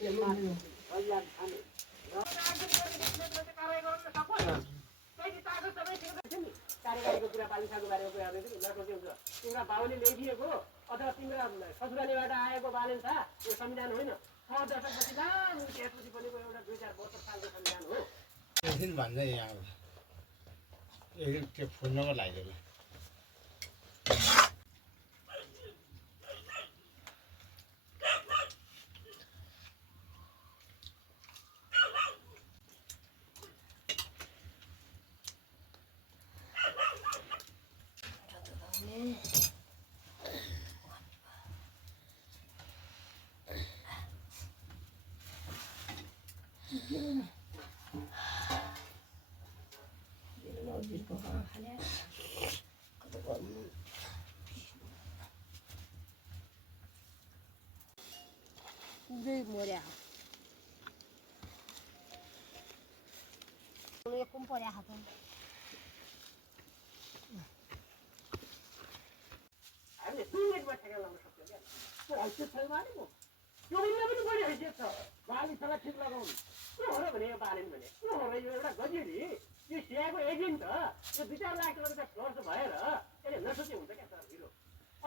कार्यकारीको कुरा पालिसाको बारेमा कुरा गर्दै थिएँ नसोचे हुन्छ तिम्रा बाउले ल्याइदिएको अथवा तिम्रा ससुरालीबाट आएको बालेन था यो संविधान होइन 6 दशकपछि लामो त्यसपछि बनेको एउटा 2072 सालको संविधान हो एकदिन भन्दै यहाँ एकदिन त्यो फोन नम्बर लगाइदिनु पुरै मर्या कुन पर्या हात हामीले 2 मिनेटमा ठेगान लाउन सक्छौँ क्या त्यो हैसियत छैन भने म यो मिल्ने पनि बढी हैसियत छ बालिसलाई ठिक लगाउनु के हो र भने यो बालेन भने के हो र यो एउटा गजेडी यो सिआईको एजेन्ट हो यो 2-4 लाख रुपैयाँ खर्च भएर यसले नसोचे हुन्छ क्या सर हिरो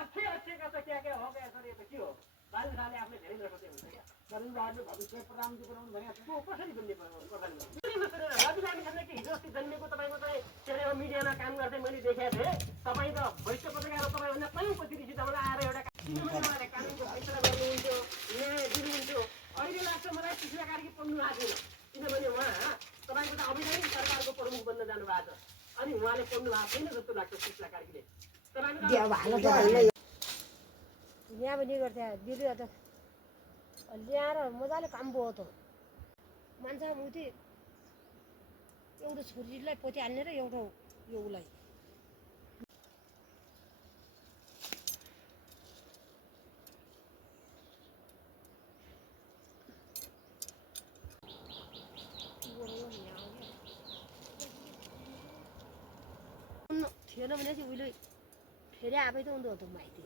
अच्छेका त क्या हो क्या सर यो त के हो बालिसले आफूले धेरै नसोचे हुन्छ क्या नरेन्द्रहरूले भविष्य प्रधानमन्त्री बनाउनु भनेको कसरी बन्ने रविलामी छँदैको हिजो अस्ति जन्मेको तपाईँको चाहिँ के अरे मिडियामा काम गर्दै मैले देखेको थिएँ तपाईँ त वरिष्ठ पत्रकार तपाईँभन्दा कहीँ पछि रिसिटाबाट आएर एउटा कानुनको फैसला गर्नुहुन्थ्यो न्याय दिनुहुन्थ्यो अहिले लाग्छ मलाई सुशीला कार्की पढ्नु भएको छैन किनभने उहाँ तपाईँको त अवैधानिक सरकारको प्रमुख बन्न जानु भएको छ अनि उहाँले पढ्नु भएको छैन जस्तो लाग्छ सुशीला कार्कीले यहाँ पनि गर्थ्यो बिरुवा त ल्याएर मजाले काम भयो त मान्छे उति एउटा छोरीलाई पोति हाल्ने र एउटा यो उसलाई थिएन भने चाहिँ उहिले फेरि आफै त उनीहरू त माइती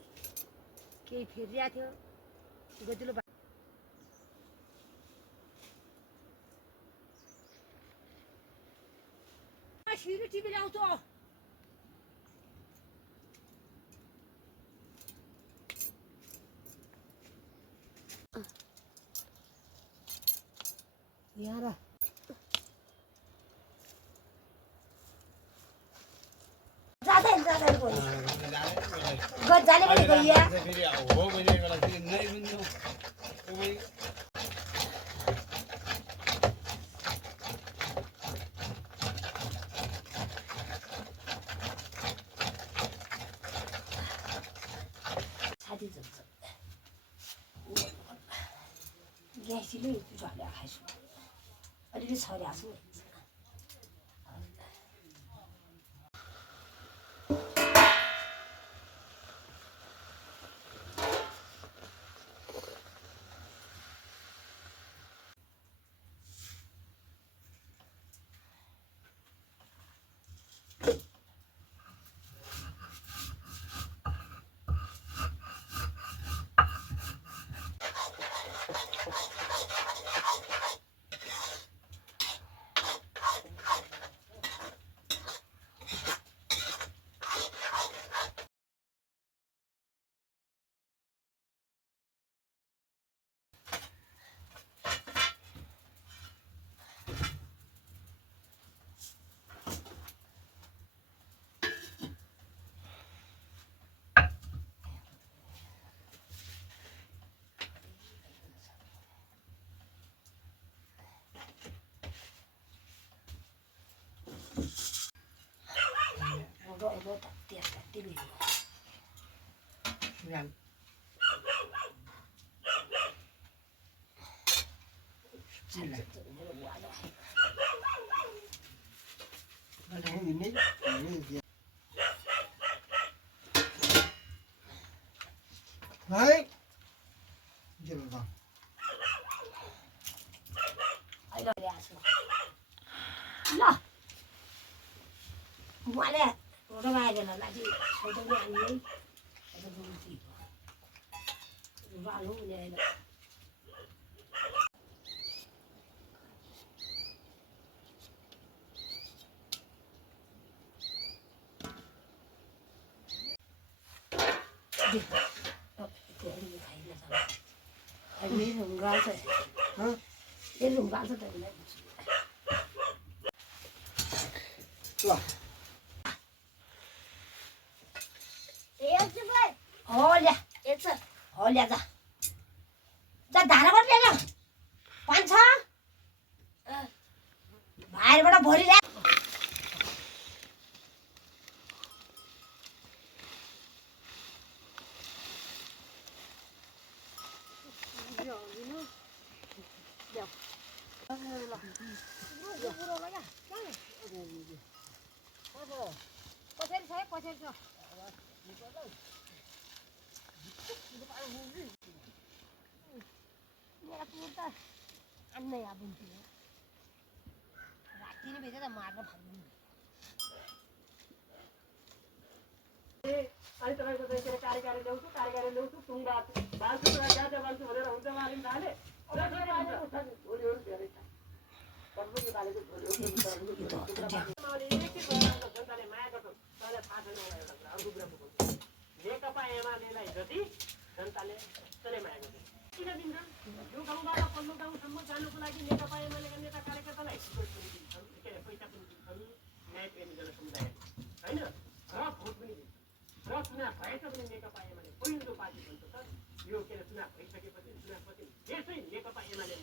केही फेरिरहेको थियो गतिलो सिरी टिभी ल्याउँछ यहाँ र जाँदै जाने पनि गइया हो भने मलाई फेरि नै बुझ्नु ग्यासले झोले खाइसु अलिकति छर्या छु Đấy. ल मैले फोटो आइदिएन लाजी फोटो पनि हाल्ने जा धाराबाट ल्याएर पान्छ भाइबाट भरि ल्या अन्नै अब राति नै भेटेर मार्न फाल्नु अनि तपाईँको चाहिँ के अरे कार्यकारी ल्याउँछु टुङ्गा बाल्छु गाजा बाल्छु भनेर हुन्छ मालिन थाले झोलीहरू धेरै छ सबैले बालेको जनताले माया गर्छ तँलाई थाहा छैन मलाई एउटा कुरा अर्को कुरा भन्छु नेकपा एमालेलाई जति जनताले त्यसले माया गर्छ किन दिन्छन् यो गाउँबाट पल्लो गाउँसम्म जानुको लागि नेकपा एमालेका नेता कार्यकर्तालाई के अरे पैसा पनि दिन्छन् न्याय प्रेमी जनसमुदाय होइन र भोट पनि दिन्छ र चुनाव भएछ भने नेकपा एमाले पहिलो पार्टी भन्छ सर यो के अरे चुनाव भइसकेपछि चुनावपछि देशै नेकपा एमाले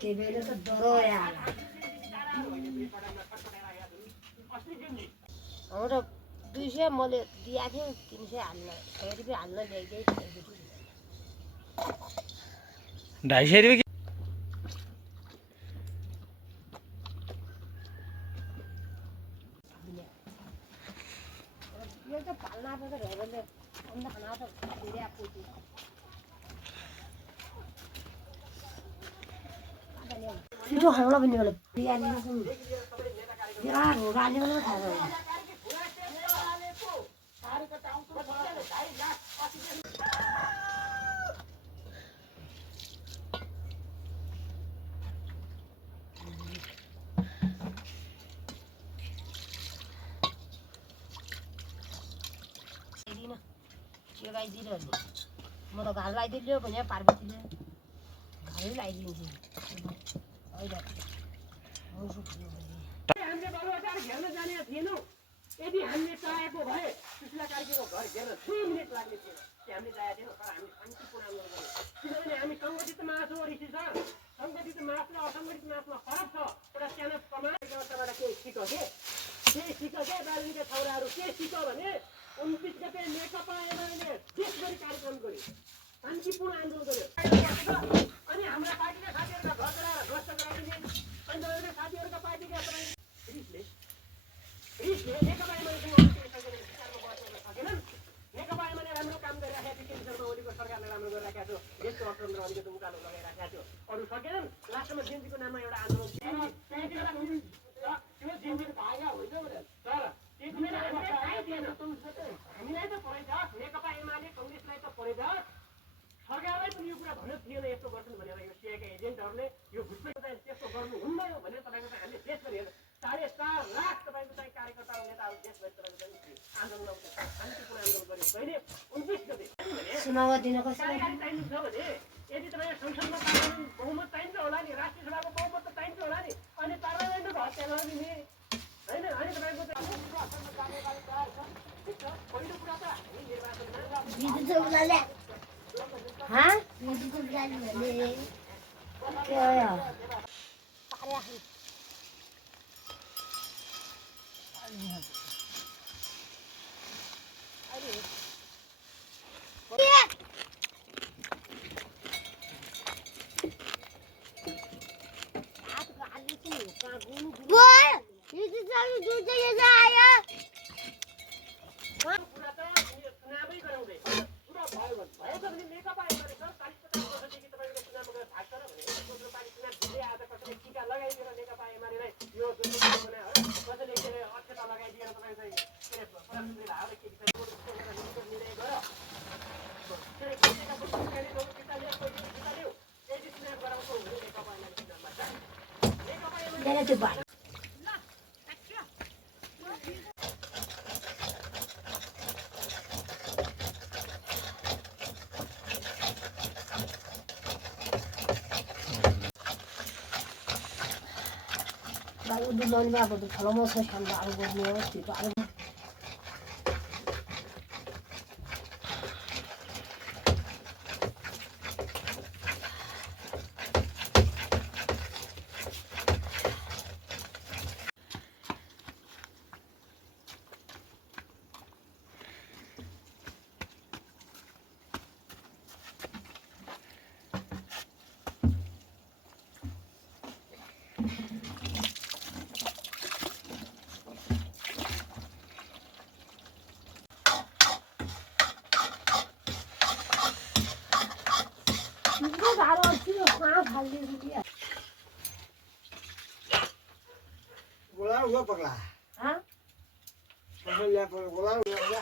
त्यही बेला त डरो हाम्रो 200 मैले दिएको थिएँ 300 हाल्न 100 रुपियाँ हाल्न ल्याइदिएँ 250 रुपियाँ यो त पाल्ना पर्छ हेरेर अन्त खाना त धेरै आपुति छिटो खानुलाई पनि होला बिहान बिराट हो गाली पनि थाहा छैन लगाइदिनु म त घर लगाइदिनु भने पार्वतीले घरै लगाइदिन्छु हामीले बालुवाचार घेर्न जाने थिएनौँ यदि हामीले चाहेको भए सुशीला कार्कीको घर घेर्न 2 मिनट लाग्ने थिएन कि हामीले चाहेको थिएनौँ तर हामी शान्तिपूर्ण आन्दोलन गऱ्यौँ किनभने हामी सङ्गठित मास हो ऋषि सर सङ्गठित मास र असङ्गठित मासमा फरक छ एउटा सानो समाजबाट केही सिक्यो के दार्जिलिङका छौराहरू के सिक्यो भने 29 गते नेकपा एमाले देशभरि कार्यक्रम गर्यो शान्तिपूर्ण आन्दोलन गर्यो अनि हाम्रा पार्टीका साथीहरूका घर गराएर ध्वस्त गराइदिने अनि तपाईँहरूले साथीहरूका पार्टीका रिसले नेकपा एमालेसँग विचारमा बस्न सकेनन् नेकपा एमाले राम्रो काम गरिराखेको थियो केन्द्र शर्मा ओलीको सरकारले राम्रो गरिराखेको थियो देशको अर्थतन्त्र अलिकति उकालो लगाइराखेको थियो अरू सकेनन् लास्टमा जेएनपीको नाममा एउटा आन्दोलन त्यो जेएनपी भागा होइन तर हामीलाई त परेछ नेकपा एमाले कङ्ग्रेसलाई त परेछ सरकारलाई पनि यो कुरा भन्नु थिएन यस्तो गर्छन् भनेर यो सिआईका एजेन्टहरूले यो घुसपैठ त्यस्तो गर्नुहुन्न भनेर तपाईँको चाहिँ हामीले देशभरि 4.5 लाख तपाईँको चाहिँ कार्यकर्ताहरू नेताहरू देशभरि तपाईँको चाहिँ आन्दोलन शान्तिपूर्ण आन्दोलन गर्यो कहिले 29 गते सरकारी चाहिनु छ भने यदि तपाईँ संसदमा पार्लियामेन्ट बहुमत चाहिन्छ होला नि राष्ट्रिय सभाको बहुमत त चाहिन्छ होला नि अनि पार्लियामेन्टको हत्या गरिदिने होइन अनि तपाईँको पहिलो कुरा त हामी निर्वाचनमा दुध लाउने बाबाको ठुलो म छ सानो आलु गर्ने हो त्यो आलु गाह्रो त्यो कहाँ फाल्दियो गोला हुआ पगला हाँ फसल ल्या पर गोला हुआ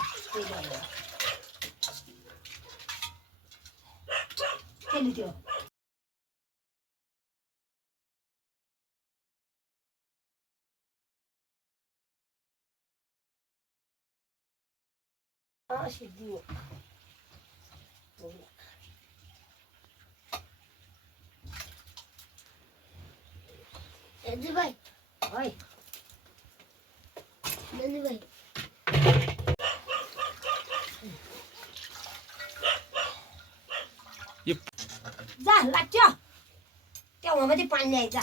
चली त्यो सिद्धि एजी भाइ है ननी भाइ यो जा लाग्छ त्यहाँ माथि पानी ल्याइ जा